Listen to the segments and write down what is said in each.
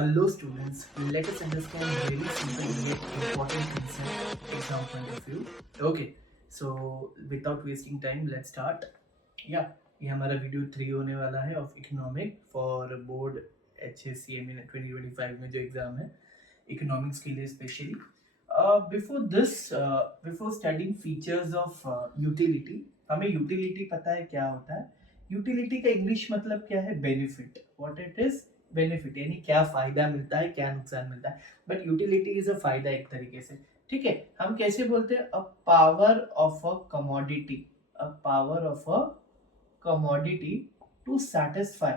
Hello students, let us understand very simple yet important concept exam point of view. Okay, so without wasting time, let's start. Yeah, ये हमारा video 3 होने वाला है of economic for board HSCM इन 2025 में जो exam है economics के लिए specially. Before studying features of utility, हमें यूटिलिटी पता है क्या होता है. यूटिलिटी का इंग्लिश मतलब क्या है? Benefit. What it is? Benefit यानी क्या फायदा मिलता है, क्या नुकसान मिलता है. बट यूटिलिटी इज अ फायदा एक तरीके से. ठीक है, हम कैसे बोलते हैं? अ power of a commodity, a power of a commodity to satisfy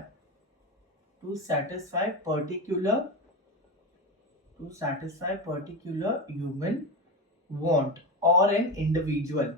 particular human want or an individual.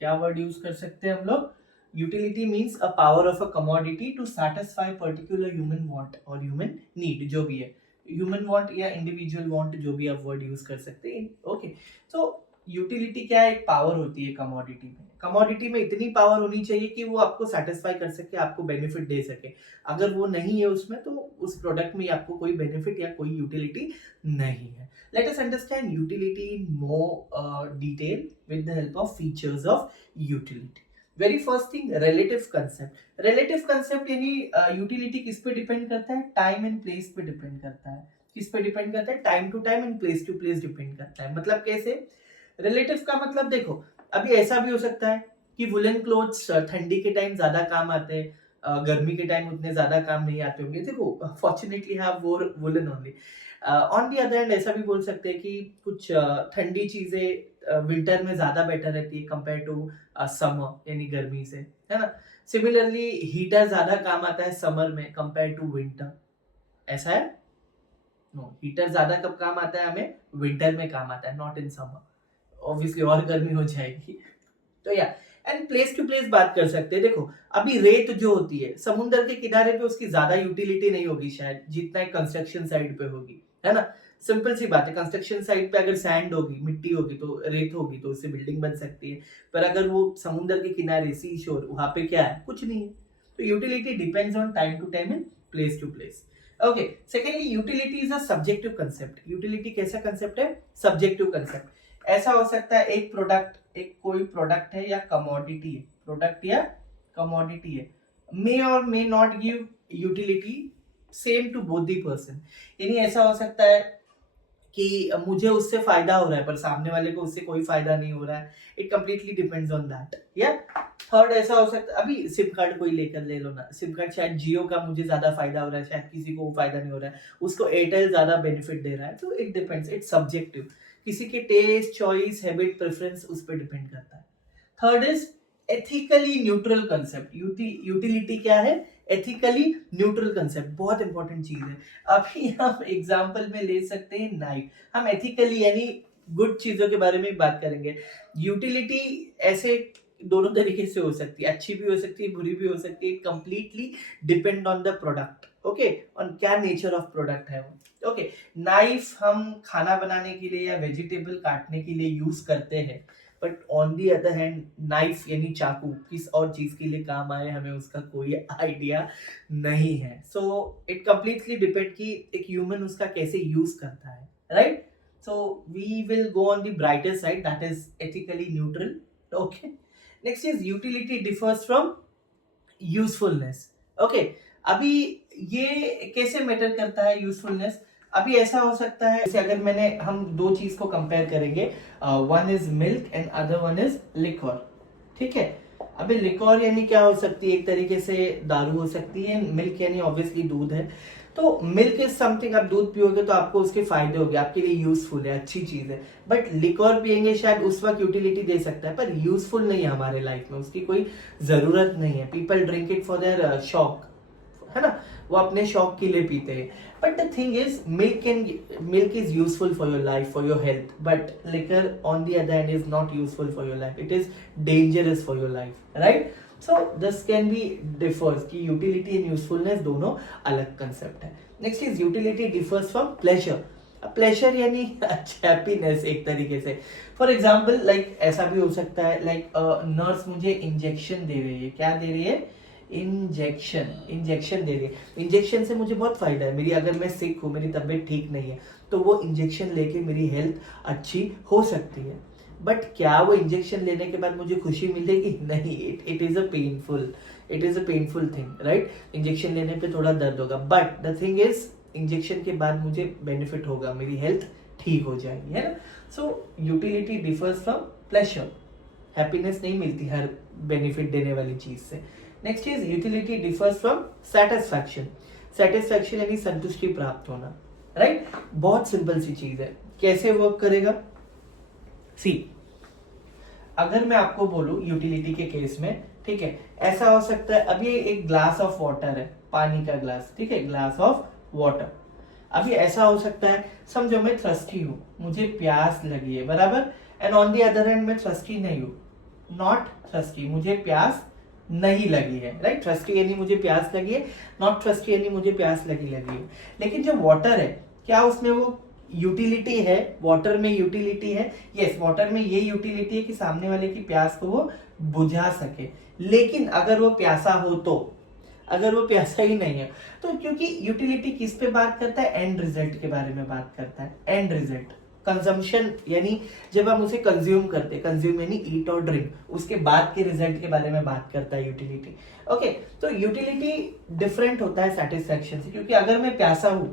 क्या वर्ड यूज कर सकते हैं हम लोग? Utility means a power of a commodity to satisfy particular human want और human need, जो भी है ह्यूमन वांट या इंडिविजुअल वांट, जो भी आप वर्ड यूज कर सकते हैं. ओके, तो यूटिलिटी क्या है? एक पावर होती है कमोडिटी में. कमोडिटी में इतनी पावर होनी चाहिए कि वो आपको सेटिस्फाई कर सके, आपको बेनिफिट दे सके. अगर वो नहीं है उसमें, तो उस प्रोडक्ट में आपको कोई बेनिफिट या कोई यूटिलिटी नहीं है. Let us understand utility in more detail with the help of features of utility. Very first thing, relative concept. Relative concept यानी utility किस पे डिपेंड करता है? टाइम एंड प्लेस पे डिपेंड करता है. किस पे डिपेंड करता है? Time to time and place to place depend करता है. मतलब कैसे? रिलेटिव का मतलब देखो, अभी ऐसा भी हो सकता है कि वुलन क्लोथ्स ठंडी के टाइम ज्यादा काम आते हैं, गर्मी के टाइम उतने ज्यादा काम नहीं आते होंगे. देखो, फॉर्चुनेटली हैव वोर woollen only. On the other hand ऐसा भी बोल सकते हैं कि कुछ ठंडी चीजें विंटर में ज्यादा बेटर रहती है कंपेयर टू समर यानी गर्मी से, है ना. सिमिलरली हीटर ज्यादा काम आता है समर में कंपेयर टू विंटर. ऐसा है? नो, हीटर ज्यादा कब काम आता है हमें? विंटर में काम आता है, नॉट इन समर. ऑब्वियसली और गर्मी हो जाएगी. तो या एंड प्लेस टू प्लेस बात कर सकते हैं. देखो, अभी रेत जो होती है समुद्र के किनारे पे, उसकी ज्यादा यूटिलिटी नहीं होगी शायद जितना कंस्ट्रक्शन साइड पे होगी, है ना. सिंपल सी बात है, कंस्ट्रक्शन साइड पे अगर सैंड होगी, मिट्टी होगी, तो रेत होगी, तो उससे बिल्डिंग बन सकती है. पर अगर वो समुद्र के किनारे, सी शोर, वहां पे क्या है? कुछ नहीं है. तो utility depends on time to time and place to place. Okay, secondly utility is a subjective concept. Utility कैसा कंसेप्ट है? Subjective concept. ऐसा हो सकता है एक प्रोडक्ट, एक कोई प्रोडक्ट है या कमोडिटी है, प्रोडक्ट या कमोडिटी है, मे और may not give utility same to both the person. यानी ऐसा हो सकता है कि मुझे उससे फायदा हो रहा है पर सामने वाले को उससे कोई फायदा नहीं हो रहा है. It completely depends on that. या थर्ड ऐसा हो सकता है, अभी सिम कार्ड कोई लेकर ले लो ना, सिम कार्ड शायद जियो का मुझे ज्यादा फायदा हो रहा है, शायद किसी को फायदा नहीं हो रहा है, उसको एयरटेल ज्यादा बेनिफिट दे रहा है. तो इट डिपेंड्स, इट्स सब्जेक्टिव. किसी के टेस्ट, चॉइस, हैबिट, प्रेफरेंस उस पर डिपेंड करता है. Third is ethically neutral concept. Utility क्या है? Ethically neutral concept. बहुत इंपॉर्टेंट चीज है. अभी हम एग्जांपल में ले सकते हैं नाइफ. हम एथिकली यानी गुड चीजों के बारे में बात करेंगे. यूटिलिटी ऐसे दोनों तरीके से हो सकती है, अच्छी भी हो सकती है, बुरी भी हो सकती है. Completely depend on the product. Okay, on क्या नेचर ऑफ प्रोडक्ट है वो. ओके, नाइफ हम खाना बनाने के लिए या वेजिटेबल काटने के लिए यूज करते हैं. But on the other hand knife यानी चाकू किस और चीज के लिए काम आए, हमें उसका कोई आइडिया नहीं है. सो इट कंप्लीटली डिपेंड कि एक ह्यूमन उसका कैसे यूज करता है, right. So we will go on the brighter side, that is ethically neutral. Okay, next is utility differs from usefulness. ओके, अभी ये कैसे मैटर करता है यूजफुलनेस? अभी ऐसा हो सकता है जैसे अगर हम दो चीज को कंपेयर करेंगे, one is milk and other one is liquor. ठीक है, अभी लिक्वर यानी क्या हो सकती है? एक तरीके से दारू हो सकती है. मिल्क यानी ऑब्वियसली दूध है. तो मिल्क इज समथिंग, आप दूध पियोगे तो आपको उसके फायदे होंगे, आपके लिए यूजफुल है, अच्छी चीज है. बट लिक्वर पियेंगे शायद उस वक्त यूटिलिटी दे सकता है पर यूजफुल नहीं है हमारे लाइफ में, उसकी कोई जरूरत नहीं है. People drink it for their शौक, है ना, वो अपने शौक के लिए पीते हैं. But the thing is milk is useful for your life, for your health. But liquor on the other hand is not useful for your life, it is dangerous for your life, right. So this can be differs कि utility and usefulness दोनों अलग concept है. Next is utility differs from pleasure. Pleasure यानी happiness एक तरीके से. For example like ऐसा भी हो सकता है, लाइक नर्स मुझे इंजेक्शन दे रही है. क्या दे रही है? इंजेक्शन दे दिए। इंजेक्शन से मुझे बहुत फायदा है, मेरी अगर मैं सिक हूँ, मेरी तबीयत ठीक नहीं है, तो वो इंजेक्शन लेके मेरी हेल्थ अच्छी हो सकती है। बट क्या वो इंजेक्शन लेने के बाद मुझे खुशी मिलेगी? नहीं, it is a painful thing, right? Injection लेने पे थोड़ा दर्द होगा, but the thing is injection के बाद मुझे बेनिफिट होगा, मेरी हेल्थ ठीक हो जाएगी, है ना? सो utility differs from pleasure. Happiness नहीं मिलती हर बेनिफिट देने वाली चीज से। Next is utility differs from satisfaction. Satisfaction यानी संतुष्टि प्राप्त होना, राइट? बहुत सिंपल सी चीज है। कैसे वर्क करेगा? सी, अगर मैं आपको बोलूं यूटिलिटी के केस में, ठीक है, ऐसा हो सकता है, अभी एक ग्लास ऑफ वाटर है, पानी का ग्लास, ठीक है, ग्लास ऑफ वाटर। अभी ऐसा हो सकता है, समझो मैं थ्रस्टी हूं, मुझे प्यास लगी है, बराबर, and on the other hand मैं थ्रस्टी नहीं हूं, नॉट थ्रस्टी, मुझे प्यास नहीं लगी है, राइट? थ्रस्टी यानी मुझे प्यास लगी है, नॉट थ्रस्टी यानी मुझे प्यास लगी है। लेकिन जो वाटर है, क्या उसमें वो यूटिलिटी है? वाटर में यूटिलिटी है, यस, वाटर में ये यूटिलिटी है कि सामने वाले की प्यास को वो बुझा सके। लेकिन अगर वो प्यासा हो तो, अगर वो प्यासा ही नहीं है तो, क्योंकि यूटिलिटी किस पे बात करता है? एंड रिजल्ट के बारे में बात करता है। एंड रिजल्ट, कंजम्पशन, यानी जब हम उसे कंज्यूम करते हैं, कंज्यूम यानी ईट और ड्रिंक, उसके बाद के रिजल्ट के बारे में बात करता है यूटिलिटी। ओके, तो यूटिलिटी डिफरेंट होता है सेटिस्फैक्शन से, क्योंकि अगर मैं प्यासा हूं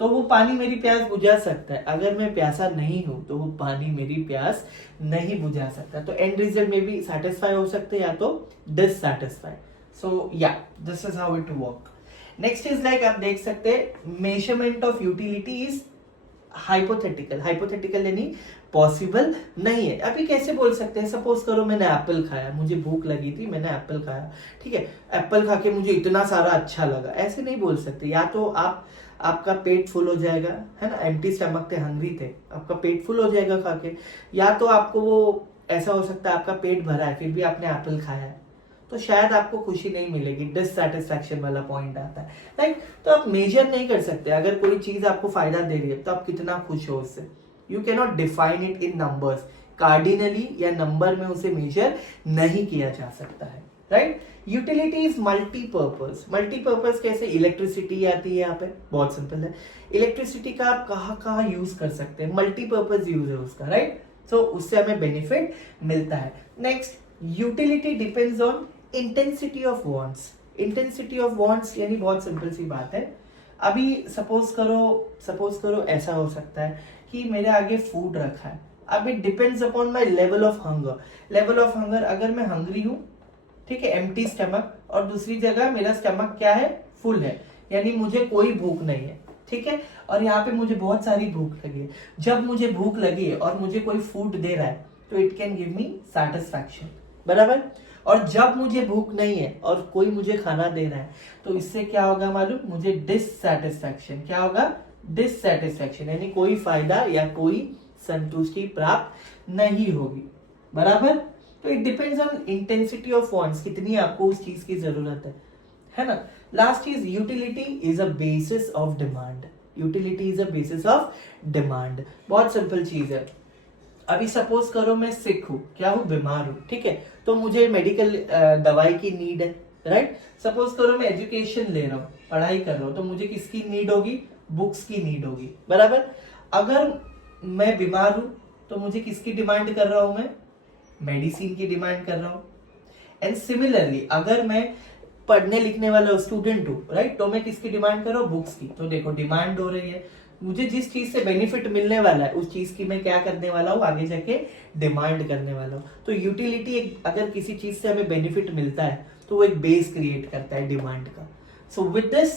तो वो पानी मेरी प्यास बुझा सकता है, अगर मैं प्यासा नहीं हूं तो वो पानी मेरी प्यास नहीं बुझा सकता। तो एंड रिजल्ट में भी सेटिस्फाई हो सकते हैं या तो डिससैटिस्फाई। सो या this is how it work. Next is like, आप देख सकते हैं, measurement of utility is hypothetical. Hypothetical यानी पॉसिबल नहीं है। अभी कैसे बोल सकते हैं? सपोज करो मैंने एप्पल खाया, मुझे भूख लगी थी, मैंने एप्पल खाया, ठीक है, एप्पल खा के मुझे इतना सारा अच्छा लगा, ऐसे नहीं बोल सकते। या तो आपका पेट फुल हो जाएगा, है ना, एम्प्टी स्टमक थे, हंग्री थे, आपका पेट फुल हो जाएगा खा के, या तो आपको वो ऐसा हो सकता है आपका पेट भरा है फिर भी आपने एप्पल खाया है, तो शायद आपको खुशी नहीं मिलेगी, डिससैटिस्फैक्शन वाला पॉइंट आता है, राइट? तो आप मेजर नहीं कर सकते। अगर कोई चीज आपको फायदा दे रही है तो आप कितना खुश हो उससे, you can not define it in numbers, cardinally या नंबर में उसे मेजर नहीं किया जा सकता है, right? Utility is multipurpose. Multipurpose कैसे? इलेक्ट्रिसिटी आती है यहाँ पे, बहुत सिंपल है। इलेक्ट्रिसिटी का आप कहाँ यूज कर सकते हैं? मल्टीपर्पज यूज है उसका, राइट? सो उससे हमें बेनिफिट मिलता है। Next, utility depends on intensity of wants. Intensity of wants यानी बहुत सिंपल सी बात है। अभी सपोज करो ऐसा हो सकता है कि मेरे आगे फूड रखा है, अब it depends upon my level of hunger. Level of hunger, अगर मैं हंग्री हूं, ठीक है, एम्प्टी स्टमक, और दूसरी जगह मेरा स्टमक क्या है? फुल है, यानी मुझे कोई भूख नहीं है, ठीक है, और यहाँ पे मुझे बहुत सारी भूख लगी है। जब मुझे भूख लगी है और मुझे कोई फूड दे रहा है तो it can give me satisfaction, बराबर। और जब मुझे भूख नहीं है और कोई मुझे खाना दे रहा है तो इससे क्या होगा मालूम? मुझे डिससैटिस्फैक्शन। क्या होगा? डिससैटिस्फैक्शन, यानी कोई फायदा या कोई संतुष्टि प्राप्त नहीं होगी, बराबर। तो it depends on intensity of wants, कितनी आपको उस चीज की जरूरत है ना। Last is utility is a basis of demand. Utility is a basis of demand, बहुत सिंपल चीज है। अभी सपोज करो मैं सिक हूं, क्या हूं? बीमार हूं, ठीक है, तो मुझे मेडिकल दवाई की नीड है, राइट? सपोज करो मैं एजुकेशन ले रहा हूं, पढ़ाई कर रहा हूं, तो मुझे किसकी नीड होगी? बुक्स की नीड होगी, बराबर। अगर मैं बीमार हूं तो मुझे किसकी डिमांड कर रहा हूं? मैं मेडिसिन की डिमांड कर रहा हूं। एंड सिमिलरली अगर मैं पढ़ने लिखने वाला स्टूडेंट हूं, राइट, तो मैं किसकी डिमांड कर रहा हूं? बुक्स की। तो देखो डिमांड हो रही है, मुझे जिस चीज से बेनिफिट मिलने वाला है उस चीज की मैं क्या करने वाला हूँ? आगे जाके डिमांड करने वाला हूँ। तो यूटिलिटी, अगर किसी चीज से हमें बेनिफिट मिलता है तो वो एक बेस क्रिएट करता है डिमांड का। सो with this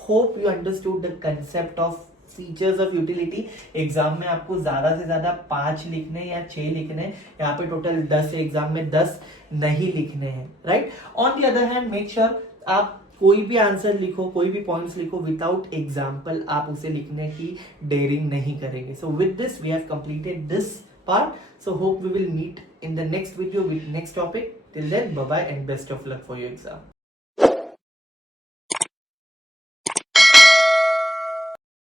hope you understood the concept of features of utility. Exam में आपको ज्यादा से ज्यादा 5 लिखने या 6 लिखने, यहाँ पे टोटल 10 है, एग्जाम में 10 नहीं लिखने हैं, right. On the other hand make sure आप कोई भी आंसर लिखो, कोई भी पॉइंट्स लिखो, विदाउट एग्जाम्पल आप उसे लिखने की डेयरिंग नहीं करेंगे। So with this we have completed this part. So hope we will meet in the next video with next topic. Till then, bye bye and best of luck for your exam.